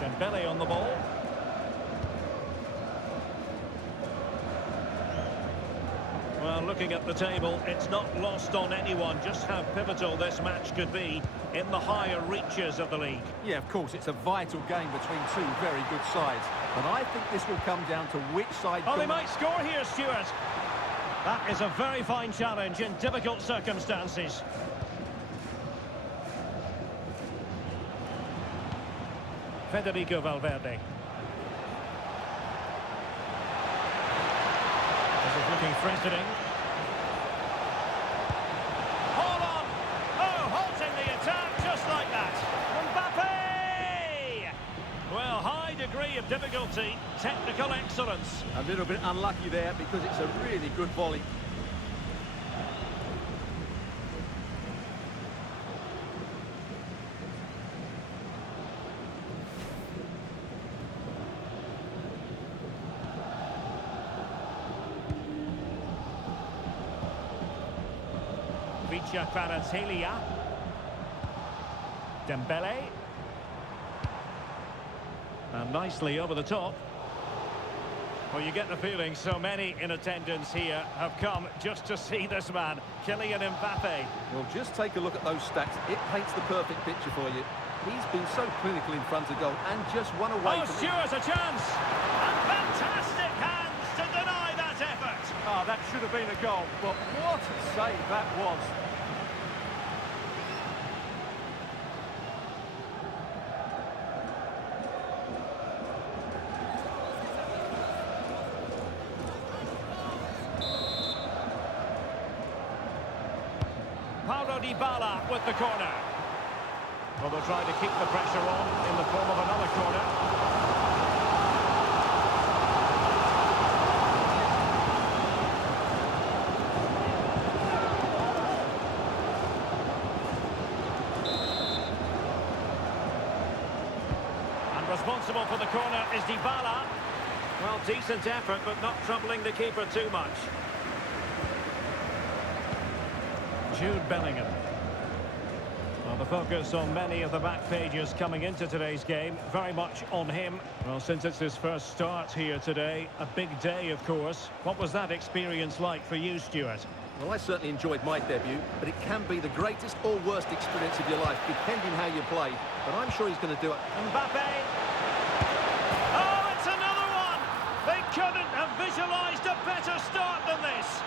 Dembele on the ball. Well, looking at the table, it's not lost on anyone just how pivotal this match could be in the higher reaches of the league. Yeah, of course, it's a vital game between two very good sides. But I think this will come down to which side... Oh, they might score here, Stuart. That is a very fine challenge in difficult circumstances. Federico Valverde. This is looking threatening. Hold on! Oh, halting the attack just like that. Mbappe! Well, high degree of difficulty, technical excellence. A little bit unlucky there because it's a really good volley. Vicha Kvaratskhelia. Dembele. And nicely over the top. Well, you get the feeling so many in attendance here have come just to see this man, Kylian Mbappe. Well, just take a look at those stats. It paints the perfect picture for you. He's been so clinical in front of goal and just one away from... Oh, Stuart, a chance! And fantastic hands to deny that effort! Oh, that should have been a goal, but what a save that was. Paulo Dybala with the corner. Well, they'll try to keep the pressure on in the form of another corner. And responsible for the corner is Dybala. Well, decent effort, but not troubling the keeper too much. Jude Bellingham. Well, the focus on many of the back pages coming into today's game, very much on him. Well, since it's his first start here today, a big day, of course. What was that experience like for you, Stuart? Well, I certainly enjoyed my debut, but it can be the greatest or worst experience of your life, depending how you play. But I'm sure he's going to do it. Mbappe! Oh, it's another one! They couldn't have visualised a better start than this!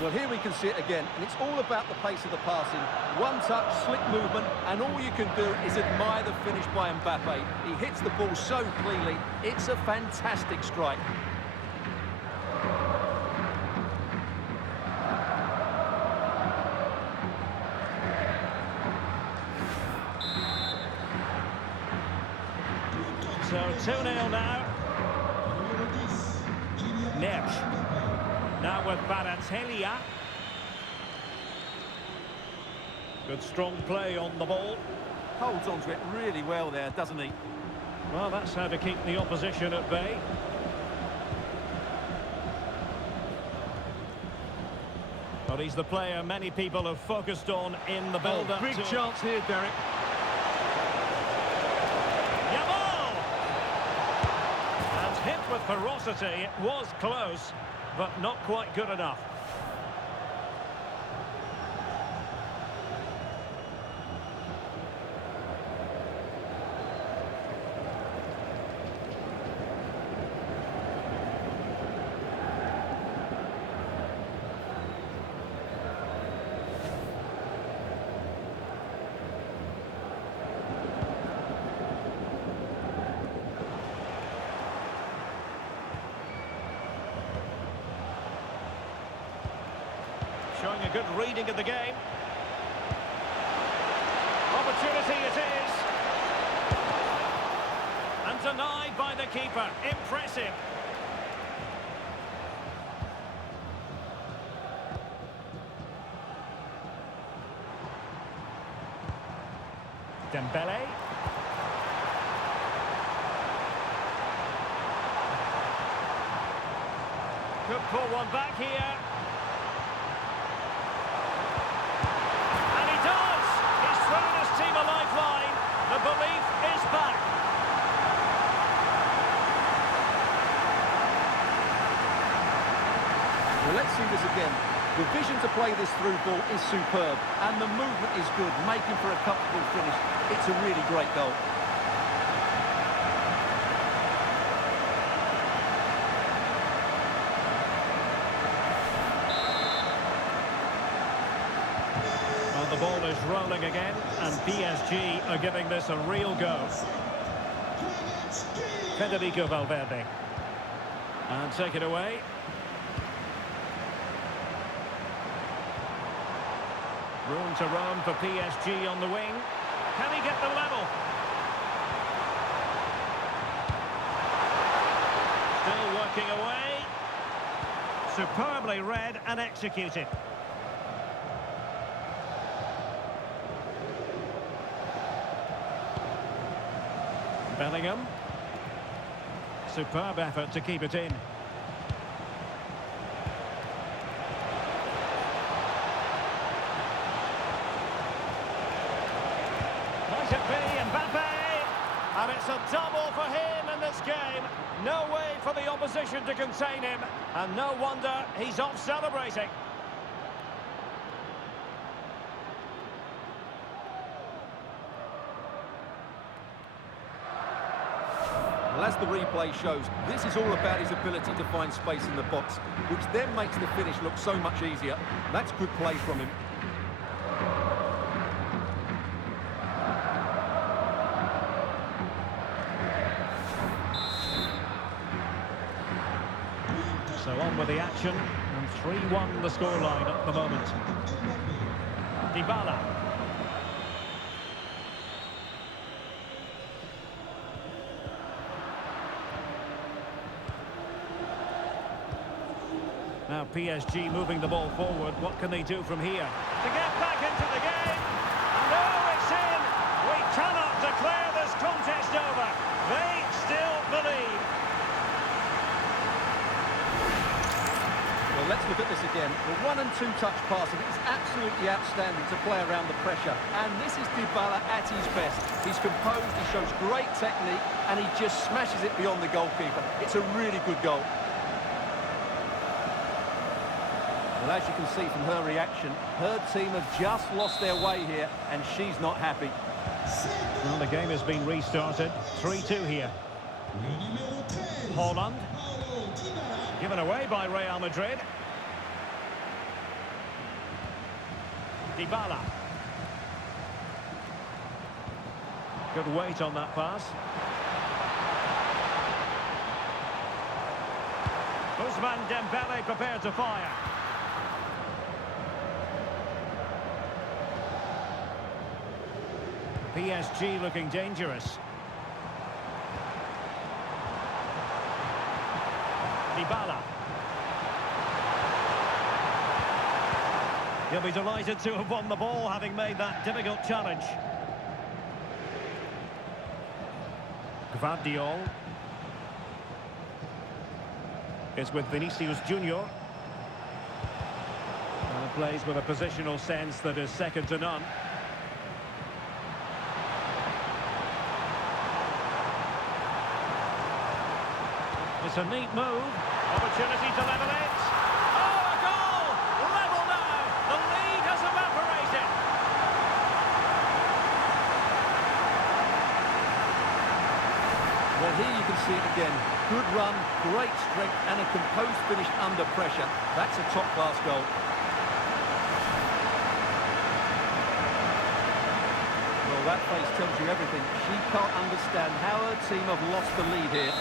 Well, here we can see it again, and it's all about the pace of the passing. One touch, slick movement, and all you can do is admire the finish by Mbappe. He hits the ball so cleanly, it's a fantastic strike. So 2-0 now. Neves. Now with Kvaratskhelia. Good strong play on the ball. Holds on to it really well there, doesn't he? Well, that's how to keep the opposition at bay. But he's the player many people have focused on in the build-up. Big chance here, Derek. Yamal! And hit with ferocity. It was close, but not quite good enough. Showing a good reading of the game. Opportunity it is. And denied by the keeper. Impressive. Dembele. Could pull one back here. Well, let's see this again. The vision to play this through ball is superb, and the movement is good, making for a comfortable finish. It's a really great goal. Well, the ball is rolling again, and PSG are giving this a real go. Federico Valverde. And take it away. Room to roam for PSG on the wing. Can he get the level? Still working away. Superbly read and executed. Bellingham. Superb effort to keep it in. Might it be Mbappe? And it's a double for him in this game. No way for the opposition to contain him. And no wonder he's off celebrating. Well, as the replay shows, this is all about his ability to find space in the box, which then makes the finish look so much easier. That's good play from him. So on with the action, and 3-1 the scoreline at the moment. Dybala. Now PSG moving the ball forward. What can they do from here? To get back into the game. And oh, it's in! We cannot declare this contest over. They still believe. Well, let's look at this again. The 1- and 2-touch passing is absolutely outstanding to play around the pressure. And this is Dybala at his best. He's composed, he shows great technique, and he just smashes it beyond the goalkeeper. It's a really good goal. Well, as you can see from her reaction, her team have just lost their way here, and she's not happy. Well, the game has been restarted. 3-2 here. Haaland. Given away by Real Madrid. Dybala. Good weight on that pass. Ousmane Dembele prepared to fire. PSG looking dangerous. Dybala. He'll be delighted to have won the ball, having made that difficult challenge. Gvardiol. It's with Vinicius Junior. And plays with a positional sense that is second to none. It's a neat move. Opportunity to level it. Oh, a goal! Level now. The lead has evaporated. Well, here you can see it again. Good run, great strength, and a composed finish under pressure. That's a top-class goal. Well, that face tells you everything. She can't understand how her team have lost the lead here.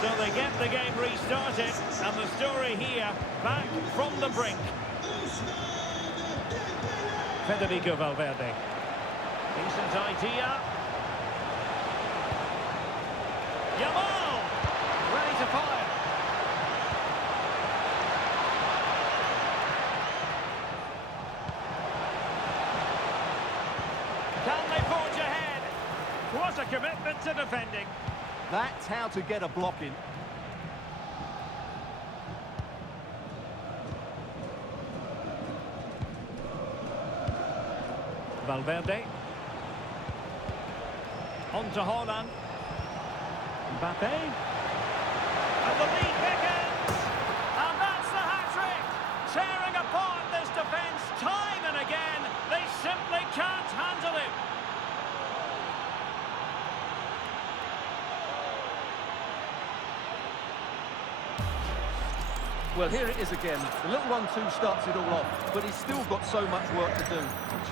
So they get the game restarted, and the story here, back from the brink. Federico Valverde. Decent idea. Yamal! Ready to fire. Can they forge ahead? What a commitment to defending. That's how to get a block in. Valverde. On to Haaland. Mbappe. And the lead beckons. Well, here it is again. The little 1-2 starts it all off, but he's still got so much work to do.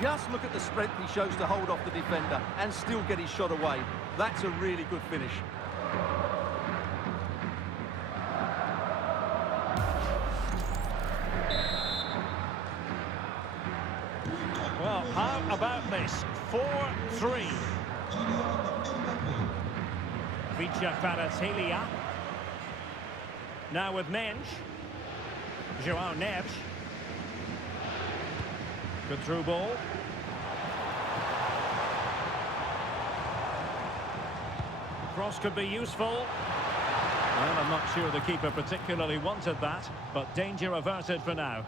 Just look at the strength he shows to hold off the defender and still get his shot away. That's a really good finish. Well, how about this? 4-3. Vicha Kvaratskhelia. Now with Mensch. João Neves. Good through ball. Cross could be useful. Well, I'm not sure the keeper particularly wanted that, but danger averted for now.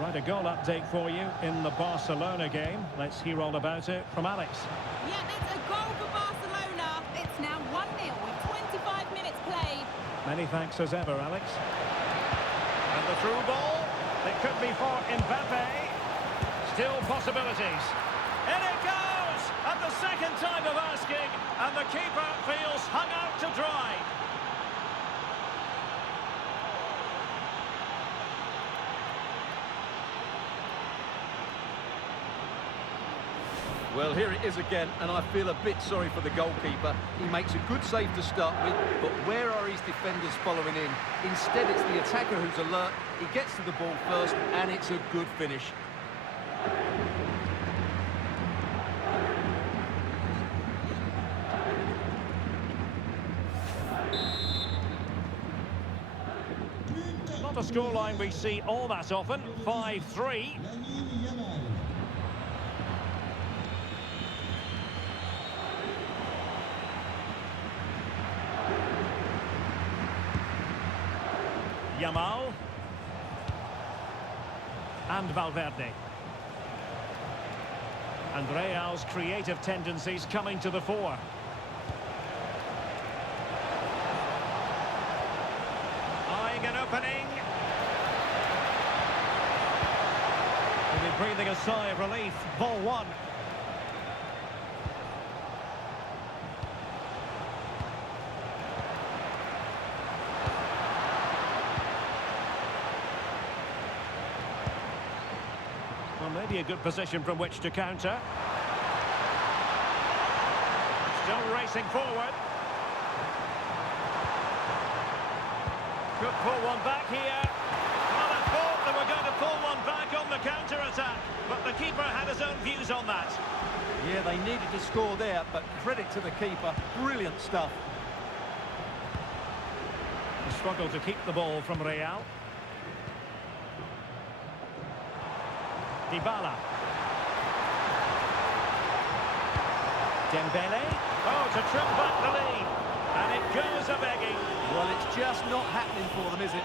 Right, a goal update for you in the Barcelona game. Let's hear all about it from Alex. Yeah, it's a goal for Barcelona. It's now 1-0 with 25 minutes played. Many thanks as ever, Alex. And the through ball. It could be for Mbappe. Still possibilities. In it goes! At the second time of asking, and the keeper feels hung out to dry. Well, here it is again, and I feel a bit sorry for the goalkeeper. He makes a good save to start with, but where are his defenders following in? Instead, it's the attacker who's alert. He gets to the ball first, and it's a good finish. Not a scoreline we see all that often. 5-3. Yamal and Valverde. And Real's creative tendencies coming to the fore. Eyeing an opening. Will be breathing a sigh of relief. Ball one. Well, maybe a good position from which to counter. Still racing forward. Could pull one back here. Well, I thought they were going to pull one back on the counter-attack, but the keeper had his own views on that. Yeah, they needed to score there, but credit to the keeper. Brilliant stuff. He struggled to keep the ball from Real. Dybala. Dembele. Oh, to trim back the lead. And it goes a-begging. Well, it's just not happening for them, is it?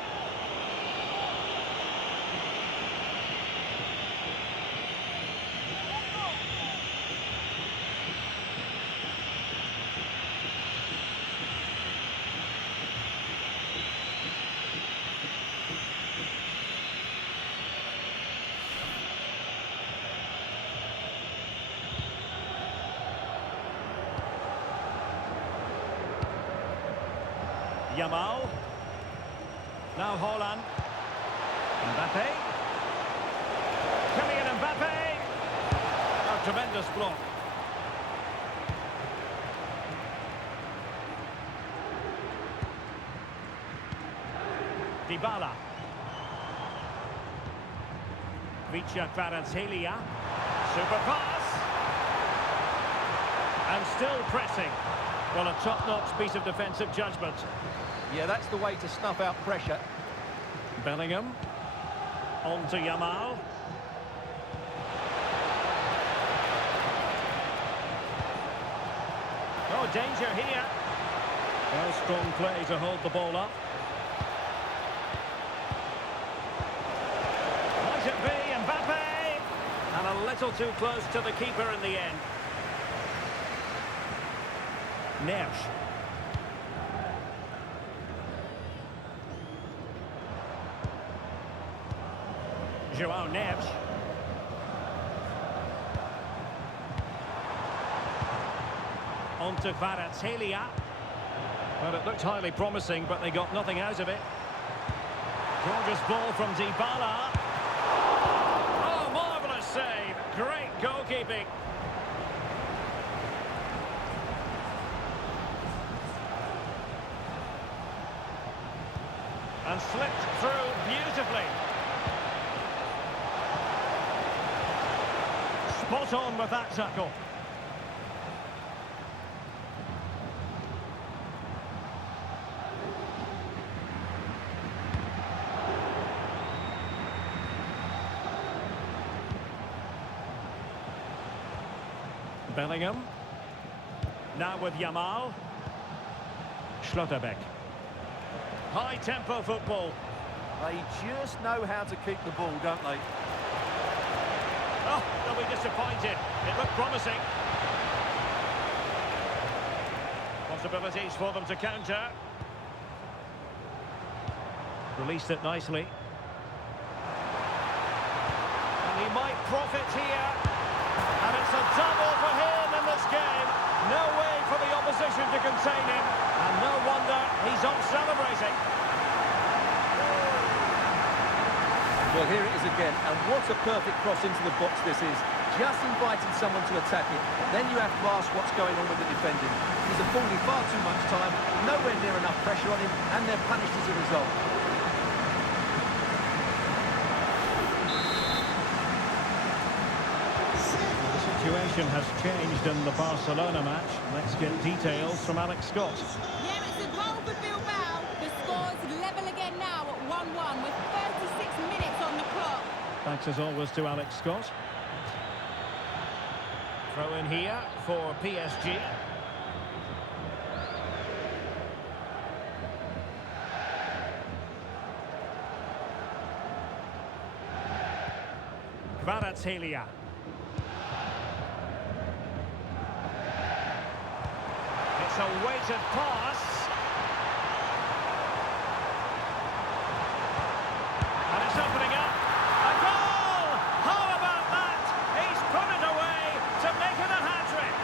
Yamal. Now Haaland. Mbappe. Kylian Mbappe. A tremendous block. Dybala. Vicha Kvaratskhelia. Super pass. And still pressing. Well, a top-notch piece of defensive judgment. Yeah, that's the way to snuff out pressure. Bellingham. On to Yamal. Oh, danger here. Well, strong play to hold the ball up. Might it be Mbappe? And a little too close to the keeper in the end. Neves. João Neves. On to Kvaratskhelia. Well, it looked highly promising, but they got nothing out of it. Gorgeous ball from Dybala. Oh, marvellous save. Great goalkeeping. And slipped through beautifully. Spot on with that tackle. Bellingham. Now with Yamal. Schlotterbeck. High-tempo football. They just know how to keep the ball, don't they? Oh, they'll be disappointed. It looked promising. Possibilities for them to counter. Released it nicely. And he might profit here. And it's a double for him in this game. No way for the opposition to contain him. And no wonder he's off celebrating. Well, here it is again, and what a perfect cross into the box this is. Just inviting someone to attack it. Then you have to ask what's going on with the defending. He's affording far too much time, nowhere near enough pressure on him, and they're punished as a result. The situation has changed in the Barcelona match. Let's get details from Alex Scott. Yeah, it's a goal for Bilbao. The score's level again now at 1-1 with 36 minutes on the clock. Thanks as always to Alex Scott. Throw in here for PSG. Kvaratskhelia. It's a weighted pass. And it's opening up. A goal! How about that? He's put it away to make it a hat-trick.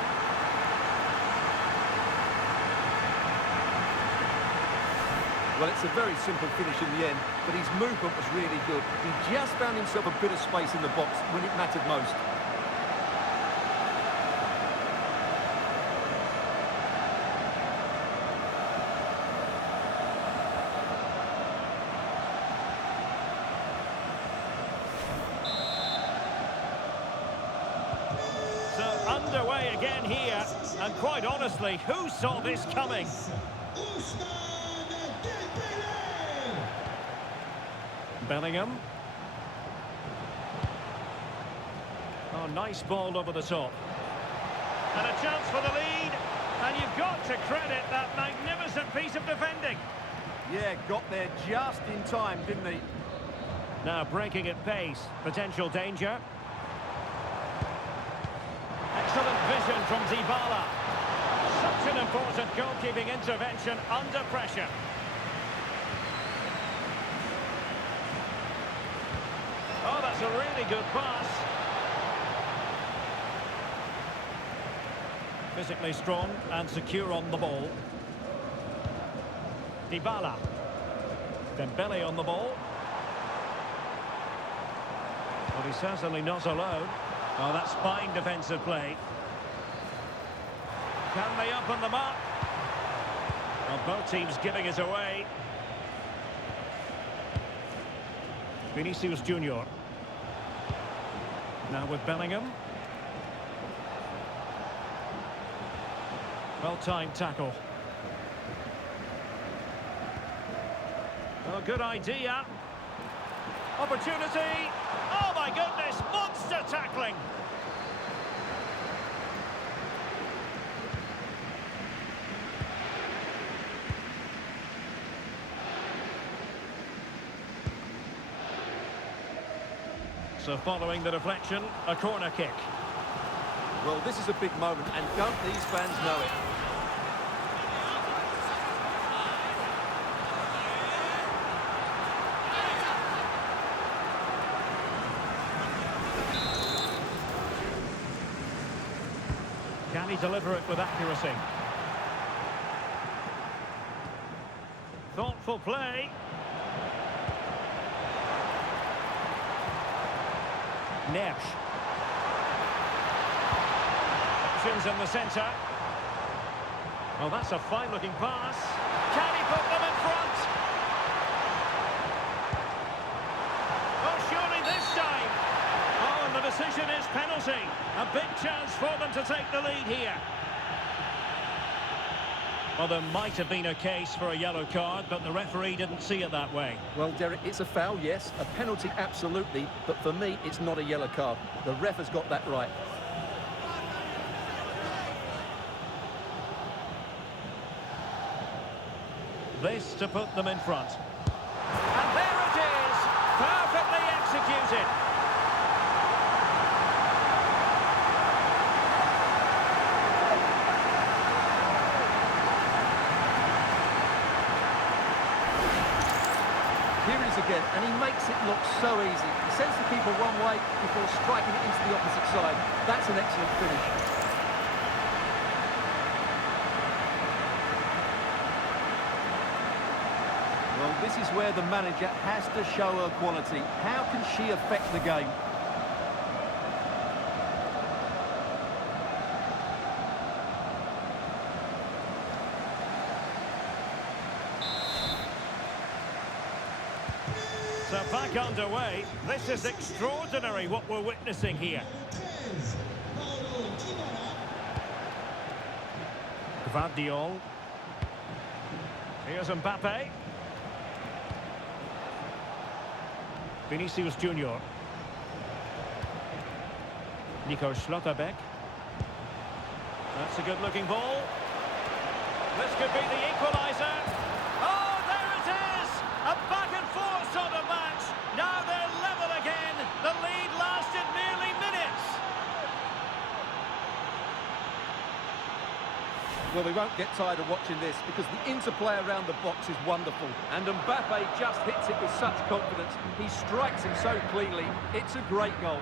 Well, it's a very simple finish in the end, but his movement was really good. He just found himself a bit of space in the box when it mattered most. So underway again here, and quite honestly, who saw this coming? Bellingham. Oh, nice ball over the top. And a chance for the lead. And you've got to credit that magnificent piece of defending. Yeah, got there just in time, didn't he? Now breaking at pace. Potential danger. Excellent vision from Dybala. Such an important goalkeeping intervention under pressure. Oh, that's a really good pass. Physically strong and secure on the ball. Dybala. Dembele on the ball. Well, he's certainly not alone. Oh, that's fine defensive play. Can they open them up? Well, both teams giving it away. Vinicius Junior. Now with Bellingham. Well-timed tackle. Oh, good idea. Opportunity. Oh, my goodness. Monster tackling. So following the deflection, a corner kick. Well, this is a big moment, and don't these fans know it? Can he deliver it with accuracy? Thoughtful play. Neres. Options in the centre. Well, that's a fine-looking pass. Can he put them in front? Oh, surely this time. Oh, and the decision is penalty. A big chance for them to take the lead here. Well, there might have been a case for a yellow card, but the referee didn't see it that way. Well, Derek, it's a foul, yes. A penalty, absolutely. But for me, it's not a yellow card. The ref has got that right. This to put them in front. And there it is! Perfectly executed. Here it is again, and he makes it look so easy. He sends the keeper one way before striking it into the opposite side. That's an excellent finish. Well, this is where the manager has to show her quality. How can she affect the game? So back underway. This is extraordinary what we're witnessing here. Gvardiol. Here's Mbappe. Vinicius Junior. Nico Schlotterbeck. That's a good-looking ball. This could be the equaliser. Oh, there it is! A back-and-forth sort of match. Now they're level again. The lead lasted merely minutes. Well, we won't get tired of watching this because the interplay around the box is wonderful. And Mbappe just hits it with such confidence. He strikes him so cleanly. It's a great goal.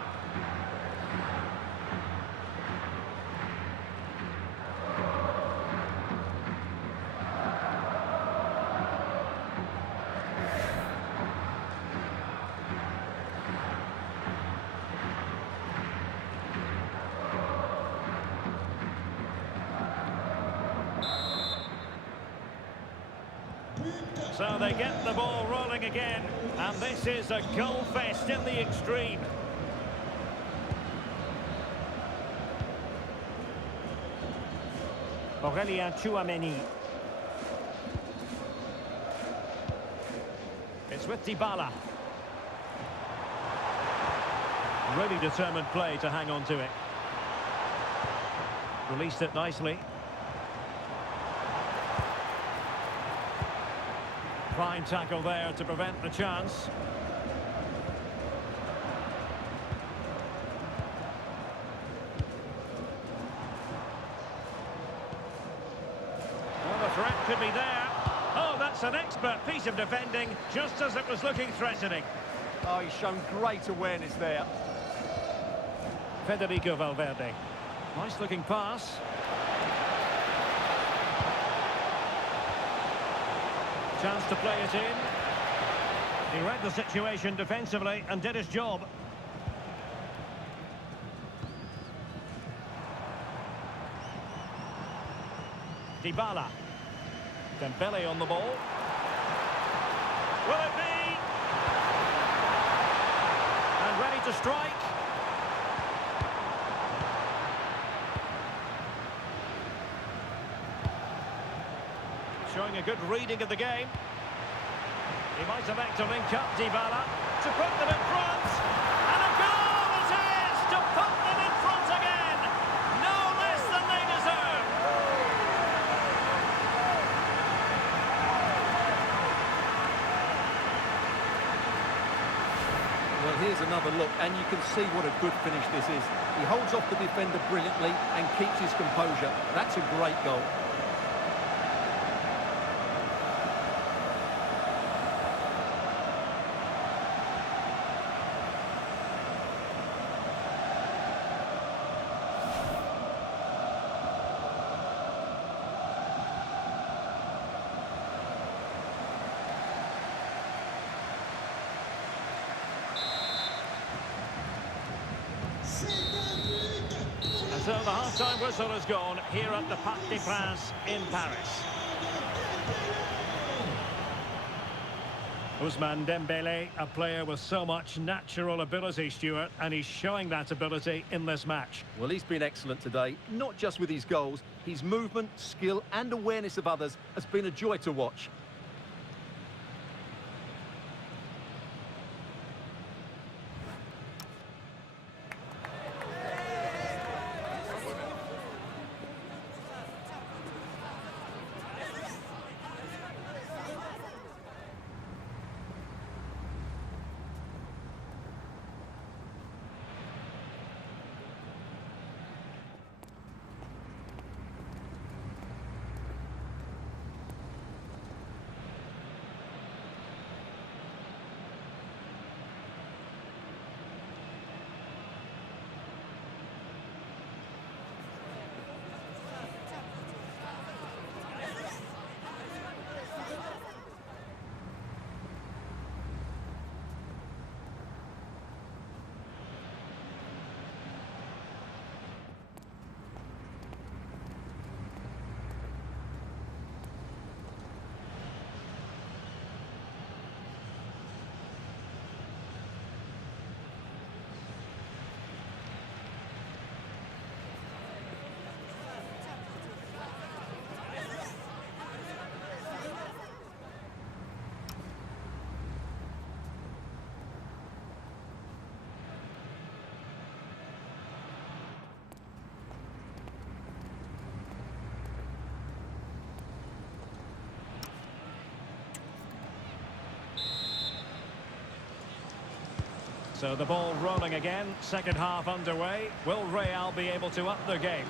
So they get the ball rolling again, and this is a goal fest in the extreme. Aurélien Tchouameni. It's with Dybala. Really determined play to hang on to it. Released it nicely. Fine tackle there to prevent the chance. Well, the threat could be there. Oh, that's an expert piece of defending, just as it was looking threatening. Oh, he's shown great awareness there. Federico Valverde. Nice looking pass. Chance to play it in. He read the situation defensively and did his job. Dybala. Dembele on the ball. Will it be? And ready to strike. Showing a good reading of the game. He might elect to link up Dybala to put them in front. And a goal it is to put them in front again. No less than they deserve. Well, here's another look, and you can see what a good finish this is. He holds off the defender brilliantly and keeps his composure. That's a great goal. So the half-time whistle has gone here at the Parc des Princes in Paris. Ousmane Dembele, a player with so much natural ability, Stuart, and he's showing that ability in this match. Well, he's been excellent today, not just with his goals. His movement, skill and awareness of others has been a joy to watch. So the ball rolling again, second half underway. Will Real be able to up their game?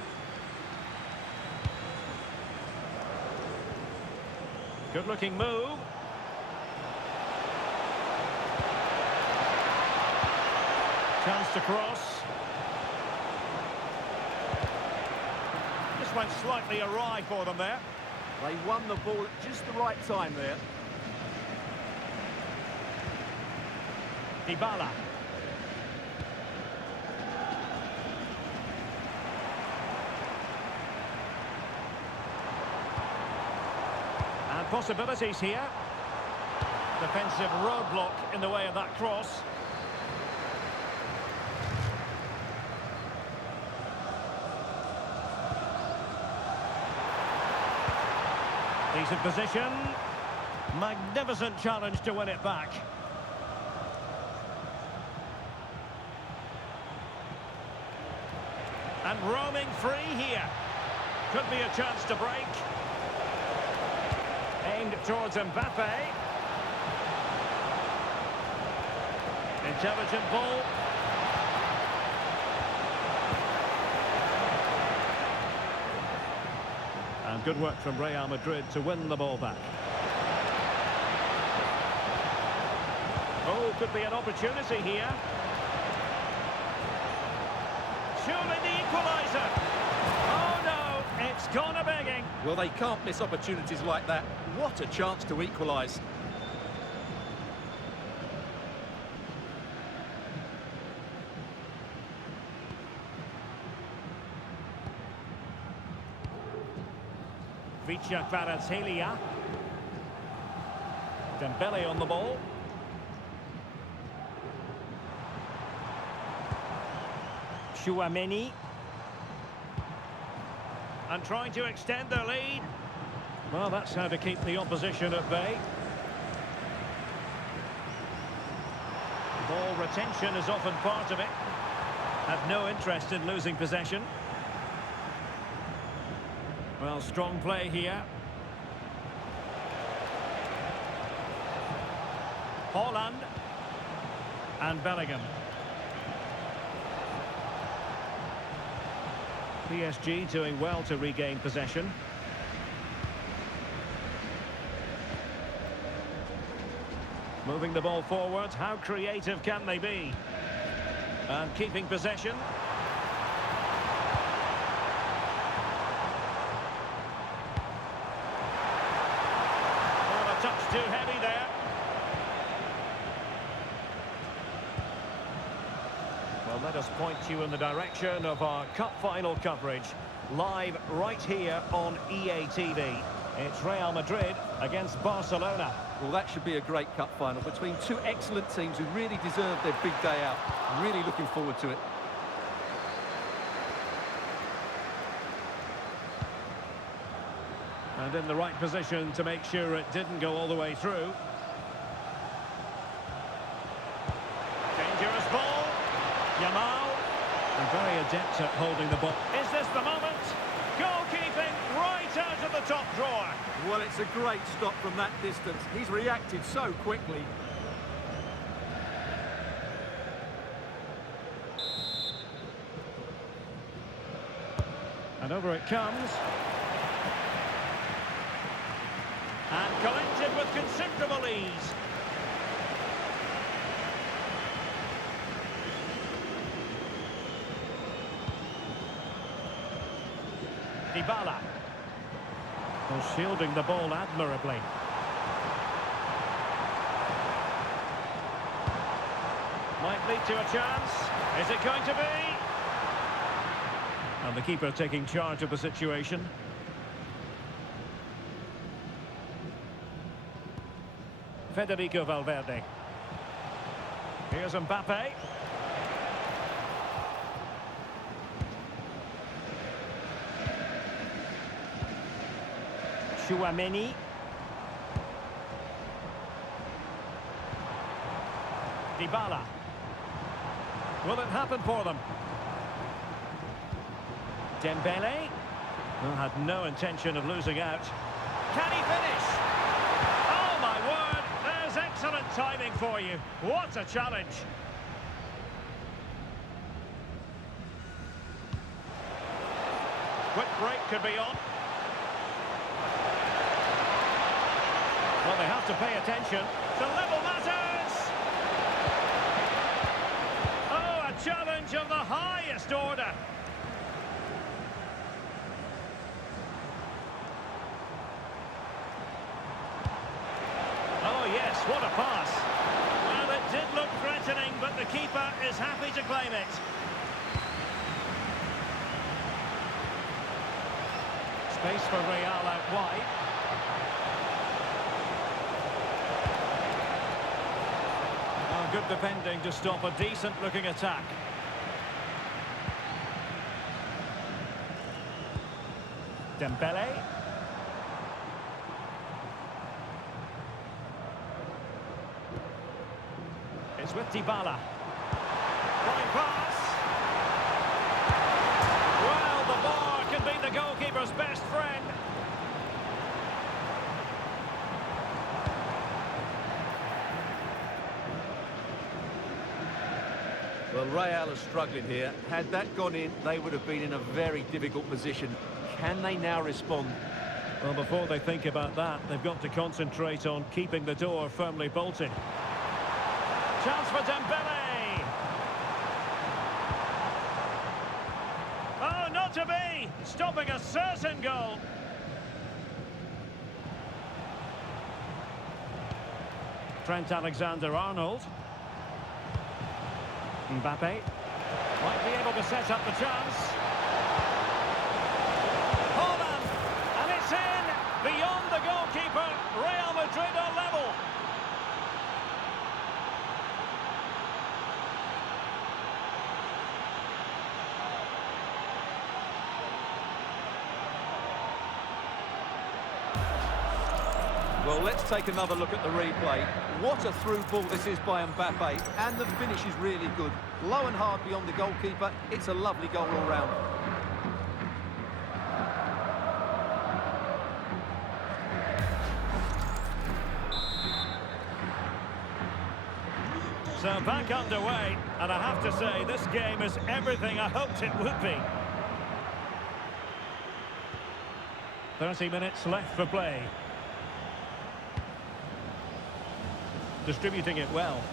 Good looking move. Chance to cross. Just went slightly awry for them there. They won the ball at just the right time there. Dybala. And possibilities here. Defensive roadblock in the way of that cross. Decent position. Magnificent challenge to win it back. And roaming free here. Could be a chance to break. Aimed towards Mbappe. Intelligent ball. And good work from Real Madrid to win the ball back. Oh, could be an opportunity here. Surely the equaliser. Oh no, it's gone a-begging. Well, they can't miss opportunities like that. What a chance to equalise. Vicha Kvaratskhelia. Dembele on the ball. Chouameni. And trying to extend their lead. Well, that's how to keep the opposition at bay. Ball retention is often part of it. Have no interest in losing possession. Well, strong play here. Haaland. And Bellingham. PSG doing well to regain possession. Moving the ball forward, how creative can they be? And keeping possession. Oh, a touch too heavy there. Well, Well, let us point you in the direction of our cup final coverage. Live right here on EA TV. It's Real Madrid against Barcelona. Well, that should be a great cup final between two excellent teams who really deserve their big day out. Really looking forward to it. And in the right position to make sure it didn't go all the way through. Dangerous ball. Yamal. And very adept at holding the ball. Is this the moment? Goalkeeping right out of the top drawer. Well, it's a great stop from that distance. He's reacted so quickly. And over it comes. And collected with considerable ease. Dybala. Well, shielding the ball admirably. Might lead to a chance. Is it going to be? And the keeper taking charge of the situation. Federico Valverde. Here's Mbappe. Tchouaméni. Dybala. Will it happen for them? Dembele. Well, had no intention of losing out. Can he finish? Oh my word! There's excellent timing for you. What a challenge! Quick break could be on. Well, they have to pay attention. The level matters! Oh, a challenge of the highest order. Oh, yes, what a pass. Well, it did look threatening, but the keeper is happy to claim it. Space for Real out wide. Oh, good defending to stop a decent-looking attack. Dembele. It's with Dybala. Flying pass. Well, the bar can be the goalkeeper's best friend. Well, Real are struggling here. Had that gone in, they would have been in a very difficult position. Can they now respond? Well, before they think about that, they've got to concentrate on keeping the door firmly bolted. Chance for Dembele. Oh, not to be! Stopping a certain goal. Trent Alexander-Arnold. Mbappe. Might be able to set up the chance. Haaland. And it's in! Beyond the goalkeeper. Real Madrid are level. Well, let's take another look at the replay. What a through ball this is by Mbappe, and the finish is really good. Low and hard beyond the goalkeeper. It's a lovely goal all round. So back underway, and I have to say, this game is everything I hoped it would be. 30 minutes left for play. Distributing it well.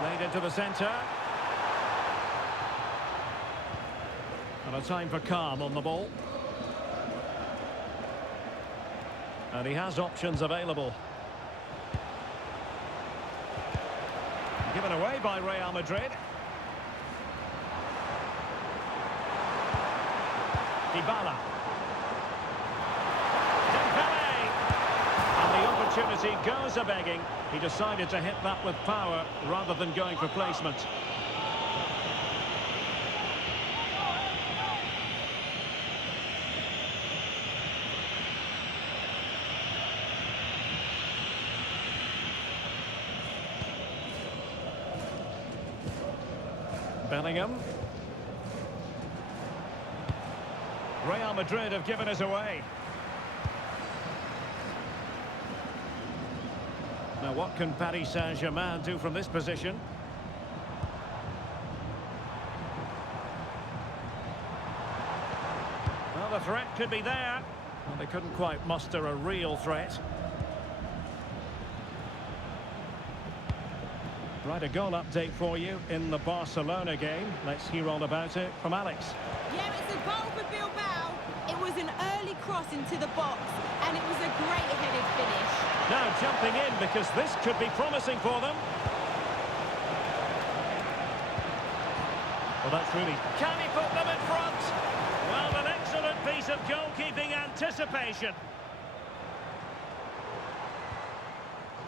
Played into the centre. And a time for calm on the ball. And he has options available. Given away by Real Madrid. Dybala. Dembele. And the opportunity goes a-begging. He decided to hit that with power rather than going for placement. Bellingham. Real Madrid have given us away. Now what can Paris Saint-Germain do from this position? Well, the threat could be there. Well, they couldn't quite muster a real threat. Right, a goal update for you in the Barcelona game. Let's hear all about it from Alex. Yeah, it's a goal for Bilbao. It was an early cross into the box, and it was a great headed finish. Now jumping in because this could be promising for them. Well, that's really... Can he put them in front? Well, an excellent piece of goalkeeping anticipation.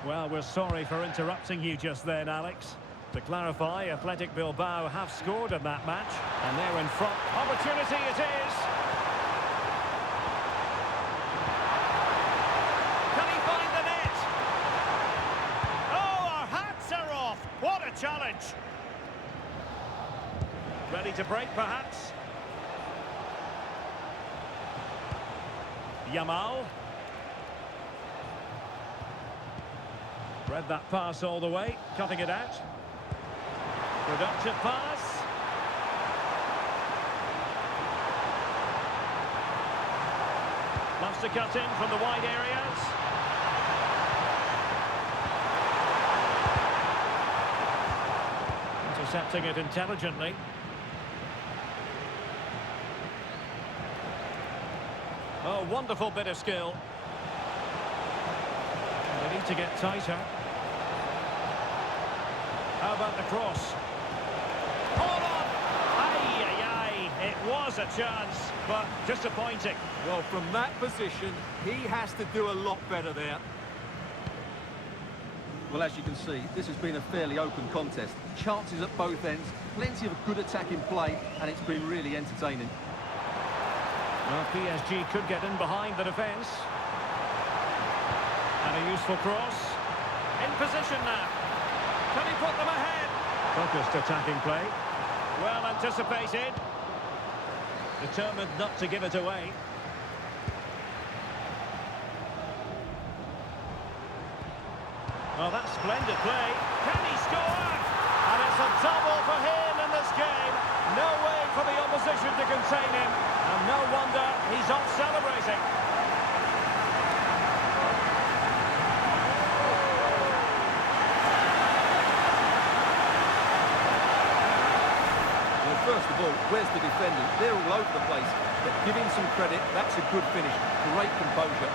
Well, we're sorry for interrupting you just then, Alex. To clarify, Athletic Bilbao have scored in that match, and they're in front. Opportunity it is. Can he find the net? Oh, our hats are off. What a challenge. Ready to break, perhaps? Yamal. Read that pass all the way, cutting it out. Productive pass. Loves to cut in from the wide areas. Intercepting it intelligently. Oh, wonderful bit of skill. They need to get tighter. How about the cross? Hold on! Aye, aye, aye. It was a chance, but disappointing. Well, from that position, he has to do a lot better there. Well, as you can see, this has been a fairly open contest. Chances at both ends, plenty of good attacking play, and it's been really entertaining. Well, PSG could get in behind the defence. And a useful cross. In position now. Can he put them ahead? Focused attacking play. Well anticipated. Determined not to give it away. Oh, that's splendid play. Can he score? And it's a double for him in this game. No way for the opposition to contain him. And no wonder he's off celebrating. First of all, where's the defenders? They're all over the place. But give him some credit, that's a good finish. Great composure.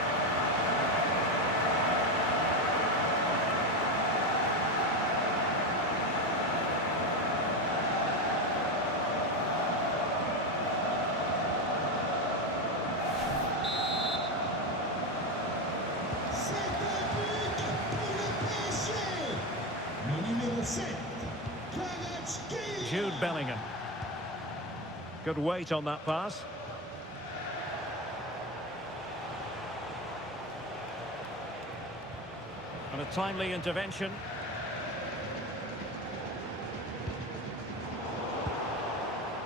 Jude Bellingham. Good weight on that pass. And a timely intervention.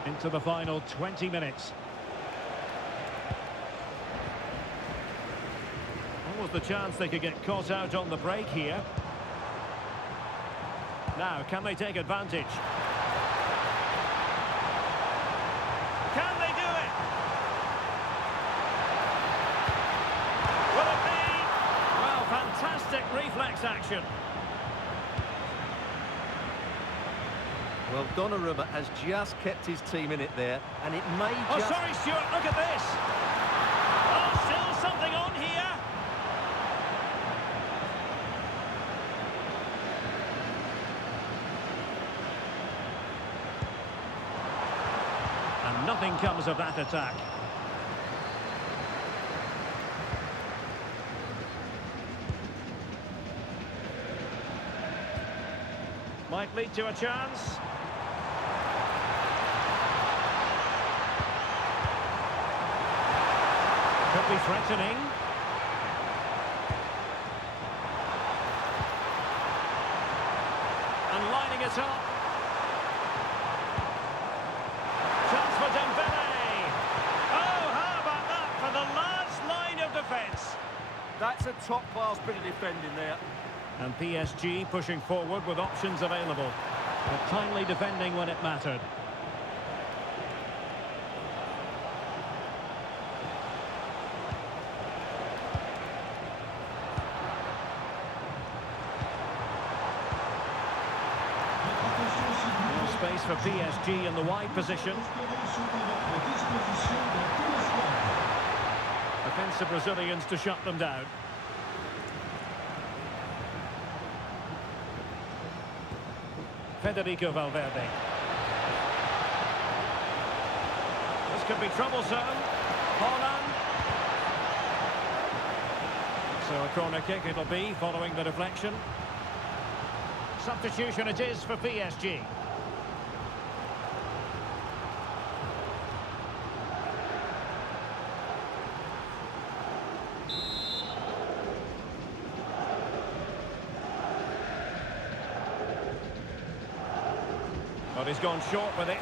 Into the final 20 minutes. What was the chance they could get caught out on the break here? Now, can they take advantage? Can they do it? Will it be? Well, fantastic reflex action. Well, Donnarumma has just kept his team in it there, and it may Oh, just... sorry, Stuart, look at this. Oh, still something on here. Nothing comes of that attack. Might lead to a chance. Could be threatening. And lining it up. Chance for Dembele. Oh, how about that for the last line of defence? That's a top-class bit of defending there. And PSG pushing forward with options available. But kindly defending when it mattered. No space for PSG in the wide position. Offensive Brazilians to shut them down. Federico Valverde. This could be troublesome. Haaland. So a corner kick it'll be following the deflection. Substitution it is for PSG. But he's gone short with it.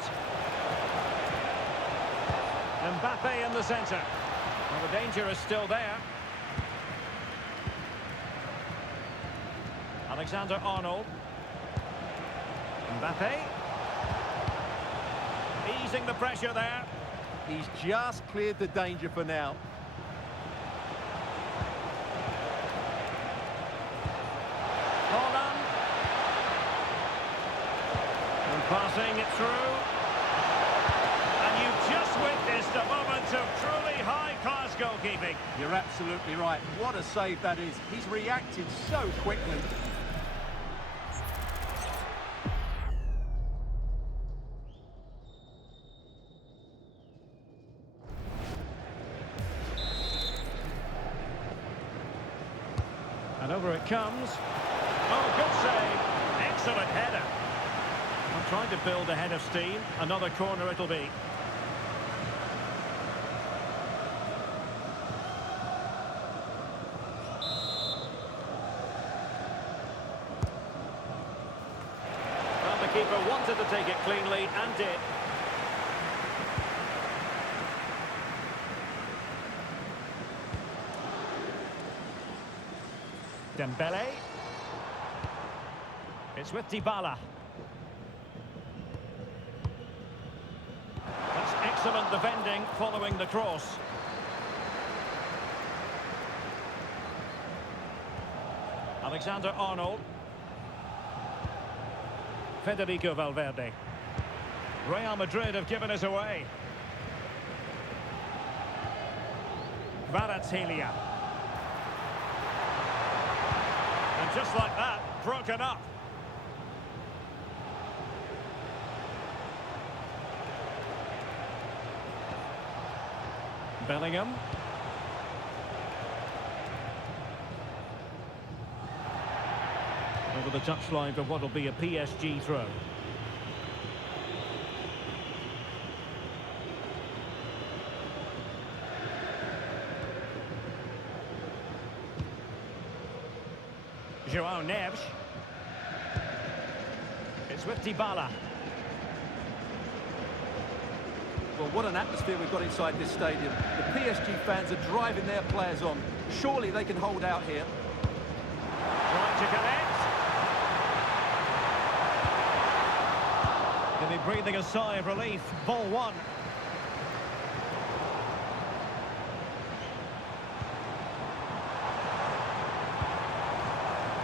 Mbappe in the centre. Well, the danger is still there. Alexander-Arnold. Mbappe. Easing the pressure there. He's just cleared the danger for now. Haaland. And passing it through. And you've just witnessed a moment of truly high-class goalkeeping. You're absolutely right. What a save that is. He's reacted so quickly. And over it comes. Oh, good save. Excellent header. I'm trying to build a head of steam. Another corner it'll be. Well, the keeper wanted to take it cleanly and did. Dembele. It's with Dybala. That's excellent defending following the cross. Alexander-Arnold. Federico Valverde. Real Madrid have given us away. Kvaratskhelia. And just like that, broken up. Bellingham. Over the touchline for what will be a PSG throw. João Neves. It's with Dybala. Well, what an atmosphere we've got inside this stadium. The PSG fans are driving their players on. Surely they can hold out here. Trying to connect. He'll be breathing a sigh of relief. Ball one.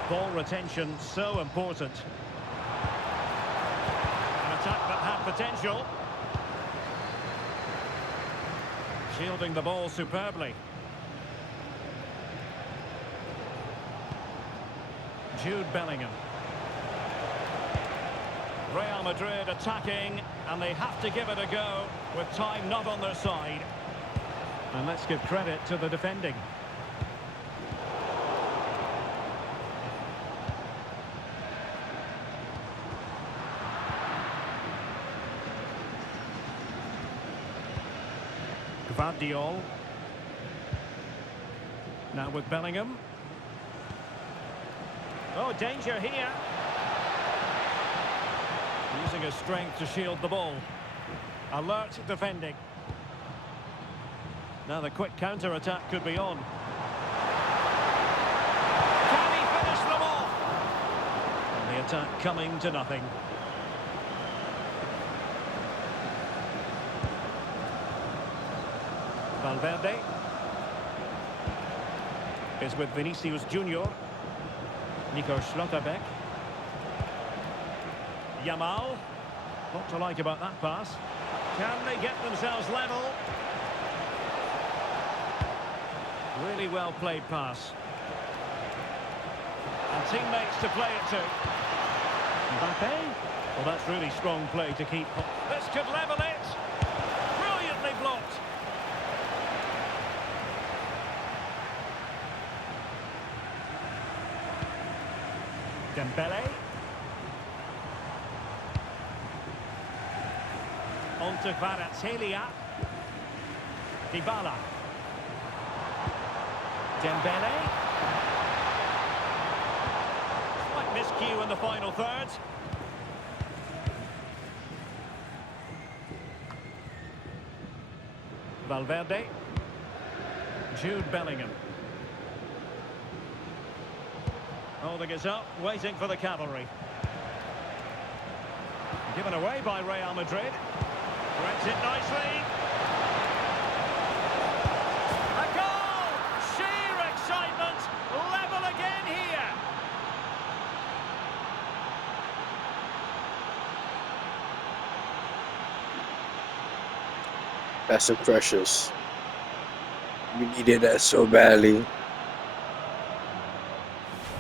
Ball retention so important. An attack that had potential. Shielding the ball superbly. Jude Bellingham. Real Madrid attacking, and they have to give it a go with time not on their side. And let's give credit to the defending. Gvardiol. Now with Bellingham. Oh, danger here. Using his strength to shield the ball. Alert defending. Now the quick counter-attack could be on. Can he finish them off? And the attack coming to nothing. Valverde is with Vinicius Junior. Nico Schlotterbeck. Yamal. What to like about that pass? Can they get themselves level? Really well played pass. And teammates to play it to. Mbappe. Well, that's really strong play to keep. This could level it. Brilliantly blocked. Dembele. On to Kvaratskhelia. Dybala. Dembele. Slight miscue in the final third. Valverde. Jude Bellingham. Holding us up, waiting for the cavalry. Given away by Real Madrid. Threads it nicely. A goal! Sheer excitement. Level again here. That's so precious. We needed that so badly.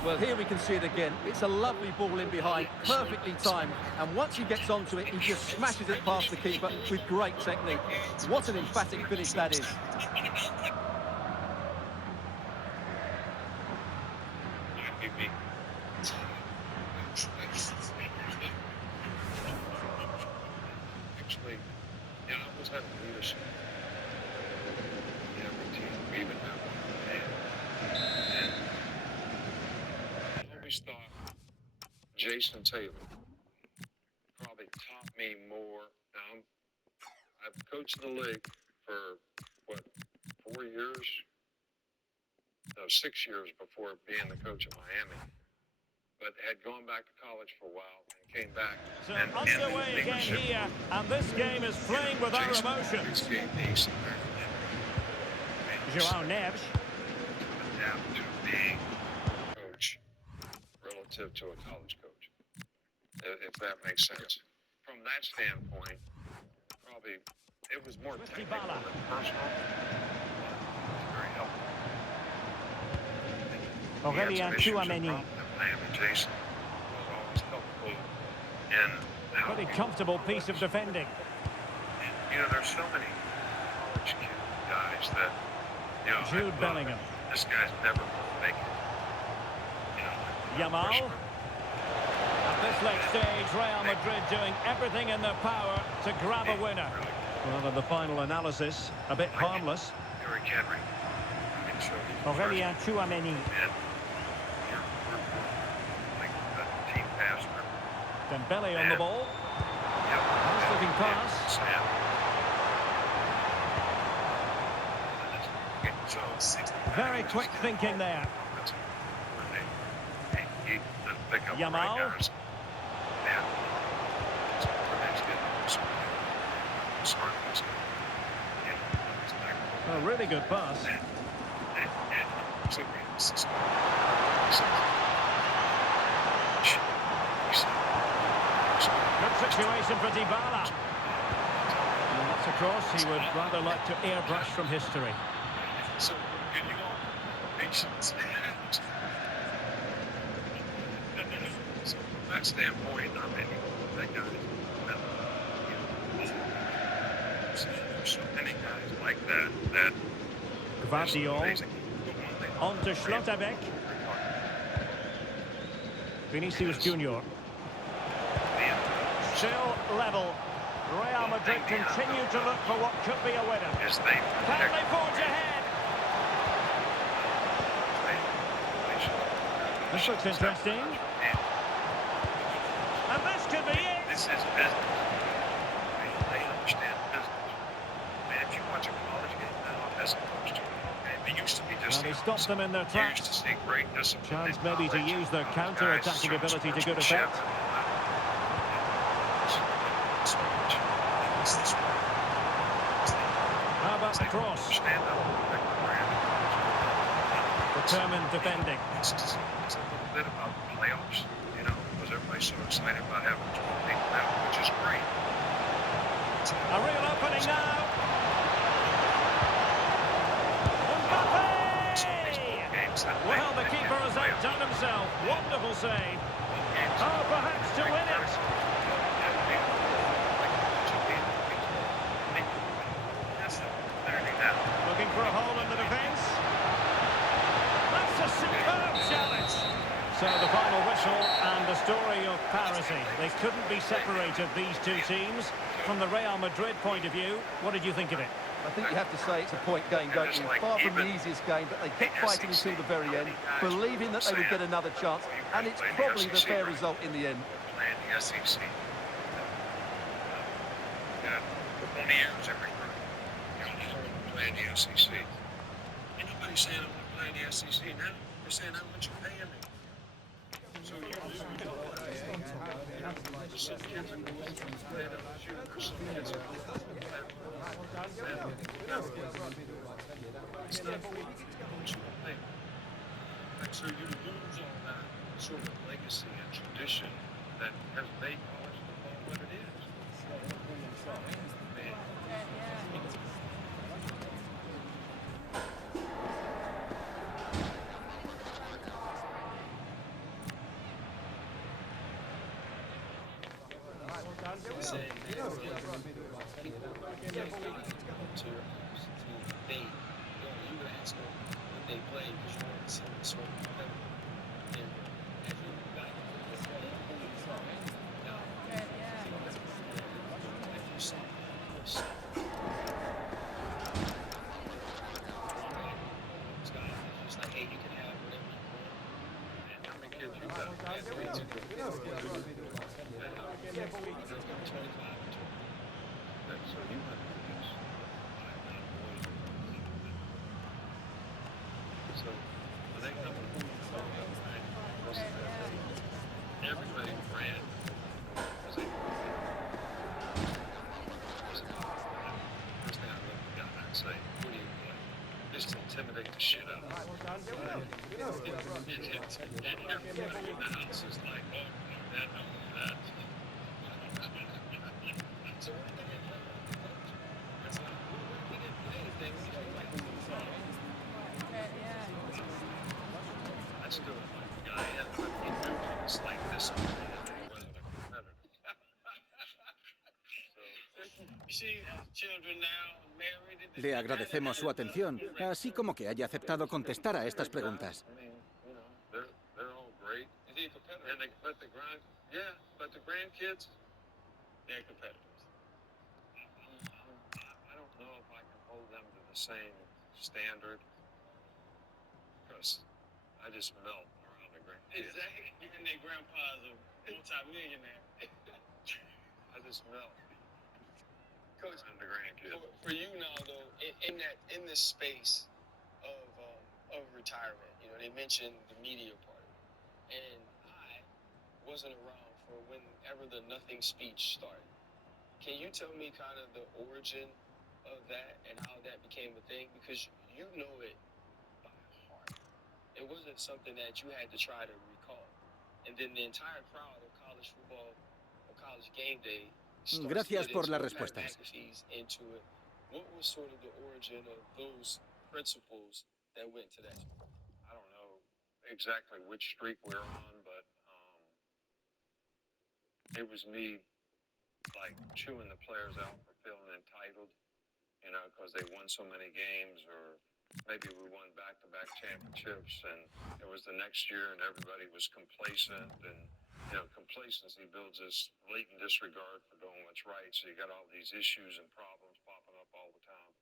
Well, here we can see it again. It's a lovely ball in behind, perfectly timed. And once he gets onto it, he just smashes it past the keeper with great technique. What an emphatic finish that is. Actually, yeah, I was having leadership. Every team, we even have one. And I always thought Jason Taylor probably taught me more. Now, I've coached the league for, what, 4 years? No, 6 years before being the coach of Miami. But had gone back to college for a while and came back. So and underway again here, and this game is playing with our emotions. Joao Neves. Adapt to being a coach relative to a college coach, if that makes sense. From that standpoint, probably it was more technical Dybala. than personal. It's very helpful. Aurélien Tchouameni. Miami Jason was always helpful in how Pretty we- comfortable piece of defending. You know, there's so many college kid guys that, you know, Jude Bellingham. This guy's never going to make it. You know, Yamal. freshman. At this late stage, Real Madrid doing everything in their power to grab a winner. Well, in the final analysis, a bit harmless. Eric Henry. And so he's Aurélien Tchouameni. and you're like a team passer. Dembele on the ball. Yep. Nice looking pass. Sam. So 60. Very quick thinking there. Yamal. A really good pass. Good situation for Dybala. And that's a cross he would rather like to airbrush from history. So, good you all. Patience. So, from that standpoint, I mean, that guy is mental. There's so many guys like that is Gvardiol. amazing. But one thing On to Schlotterbeck. Vinicius Junior. Still level. Real Madrid continue to look for what could be a winner. Is they Can they forge ahead? This looks interesting. And this could be it. This is business. They understand business. Man, if you watch a college game now, as opposed to a game, they used to be just. Well, he stops them in their You used tracks. to see great discipline. Chance in maybe to college. use their Guys, counter-attacking so ability to good sportsmanship effect. and all that. So much. It's this way. How about the cross? Stand up and protect the brand. Determined defending. It's a little bit about the playoffs, you know, because everybody's so excited about having 28 now, which is great. A real opening now. Mbappe! Well, the keeper has outdone himself. Wonderful save. Oh, perhaps to win it. Looking for a hole in the defence. That's a superb challenge. So the final whistle and the story of parity. They couldn't be separated, these two teams. From the Real Madrid point of view, what did you think of it? I think you have to say it's a point game, don't you? Far from the easiest game, but they kept fighting until the very end, believing that they would get another chance, and it's probably the fair result in the end. Playing the SEC. Yeah, 20 years every year. You know, playing the SEC. Ain't nobody saying I'm going to play in the SEC now. They're saying how much you're paying me. So you some kids are going to play the junior, some kids are going to play it's not what you play. Like, so you lose all that sort of legacy and tradition that has made college football what it is. Man. So, when they come to everybody ran because they first thing I look at the guy and say, what do you play? Just to intimidate the shit out of them. And everybody in the house is like, oh, that, no, that. So what did they get done? It's like, we didn't play anything. We didn't like Let's do it like the guy had, but he knew he was like this and he wasn't a competitor. Le agradecemos su atención, así como que haya aceptado contestar a estas preguntas. I mean, you know, they're all great. And they, but the grandkids, they're competitors. I don't know if I can hold them to the same standard because I just melt around the grandkids. Exactly. Even their grandpa's a multi-millionaire. I just melt. Coach, around the grandkids. For you now, though, in this space of retirement, you know, they mentioned the media part, and I wasn't around for whenever the nothing speech started. Can you tell me kind of the origin of that and how that became a thing? Because you know it by heart. It wasn't something that you had to try to recall. And then the entire crowd of college football or college game day. Gracias por las respuestas. Into it. What was sort of the origin of those principles that went to that? I don't know exactly which streak we're on, but it was me like chewing the players out for feeling entitled, you know, because they won so many games, or maybe we won back-to-back championships and it was the next year and everybody was complacent, and, you know, complacency builds this blatant disregard for doing what's right. So you got all these issues and problems popping up all the time.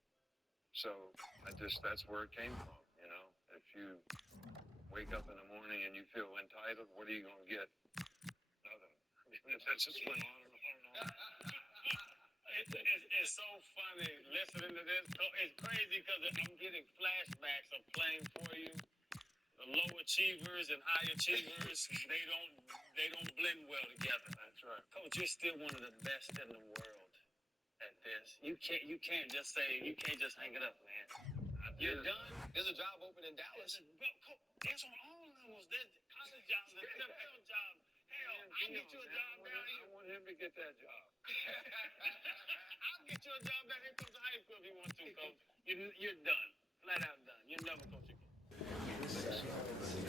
So that's where it came from, you know. If you wake up in the morning and you feel entitled, what are you going to get? Nothing. That just went on and on and on. It's so funny listening to this. It's crazy because I'm getting flashbacks of playing for you. The low achievers and high achievers, they don't blend well together. That's right. Coach, you're still one of the best in the world at this. You can't just hang it up, man. You're done. There's a job open in Dallas. It's on all levels. There's college jobs, there's NFL jobs. Hell, I'll get you a job down here. I want him to get that job. I'll get you a job down here coach high school if you want to, Coach. You're done. Flat out done. You'll never coach again.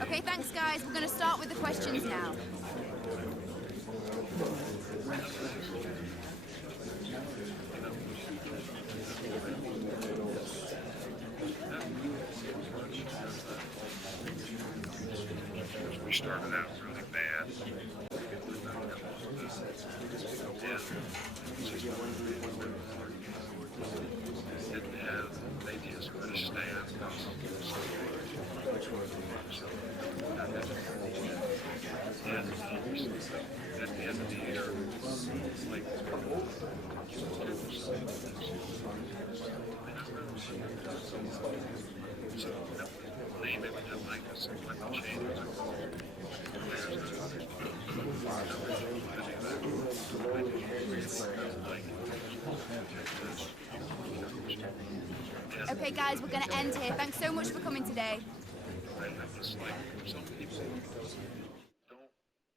Okay, thanks, guys. We're going to start with the questions now. We started out really bad. Didn't have maybe as good a staff. At the end of the year, like, so they didn't like us. Like the changes. Okay, guys, we're going to end here. Thanks so much for coming today. It's like some people don't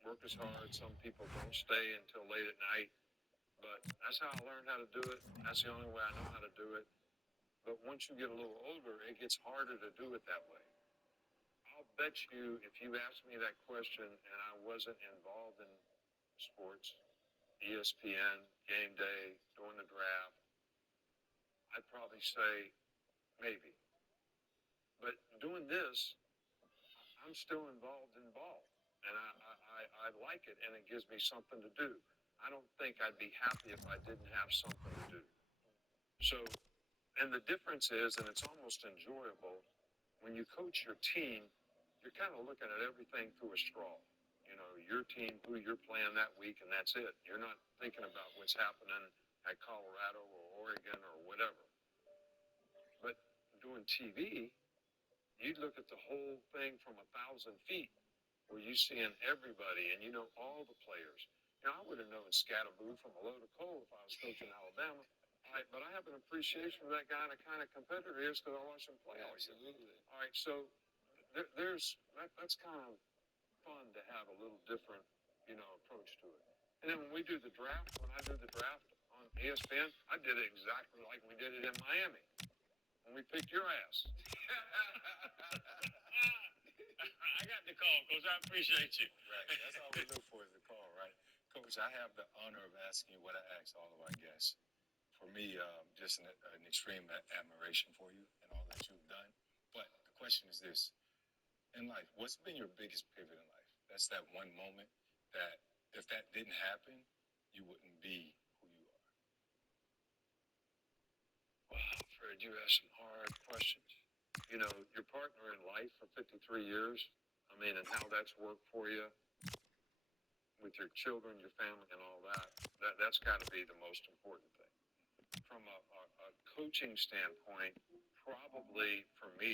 work as hard. Some people don't stay until late at night. But that's how I learned how to do it. That's the only way I know how to do it. But once you get a little older, it gets harder to do it that way. I'll bet you if you asked me that question and I wasn't involved in sports, ESPN, game day, during the draft, I'd probably say maybe. But doing this, I'm still involved in ball. And I like it, and it gives me something to do. I don't think I'd be happy if I didn't have something to do. So, and the difference is, and it's almost enjoyable, when you coach your team, you're kind of looking at everything through a straw. You know, your team, who you're playing that week, and that's it. You're not thinking about what's happening at Colorado or Oregon or whatever. But doing TV, you look at the whole thing from 1,000 feet, where you're seeing everybody, and you know all the players. You know, I would have known Scatterboo from a load of coal if I was coaching Alabama. All right, but I have an appreciation for that guy and the kind of competitor he is because I watch him play. Absolutely. All right, so that's kind of fun to have a little different, you know, approach to it. And then when we do the draft, when I do the draft on ESPN, I did it exactly like we did it in Miami when we picked your ass. I got the call, Coach. I appreciate you. Right. That's all we look for is the call, right? Coach, I have the honor of asking you what I ask all of our guests. For me, just an extreme admiration for you and all that you've done. But the question is this. In life, what's been your biggest pivot in life? That's that one moment that if that didn't happen, you wouldn't be who you are. Wow, Fred, you asked some hard questions. You know, your partner in life for 53 years, I mean, and how that's worked for you with your children, your family, and all that's got to be the most important thing. From a coaching standpoint, probably for me,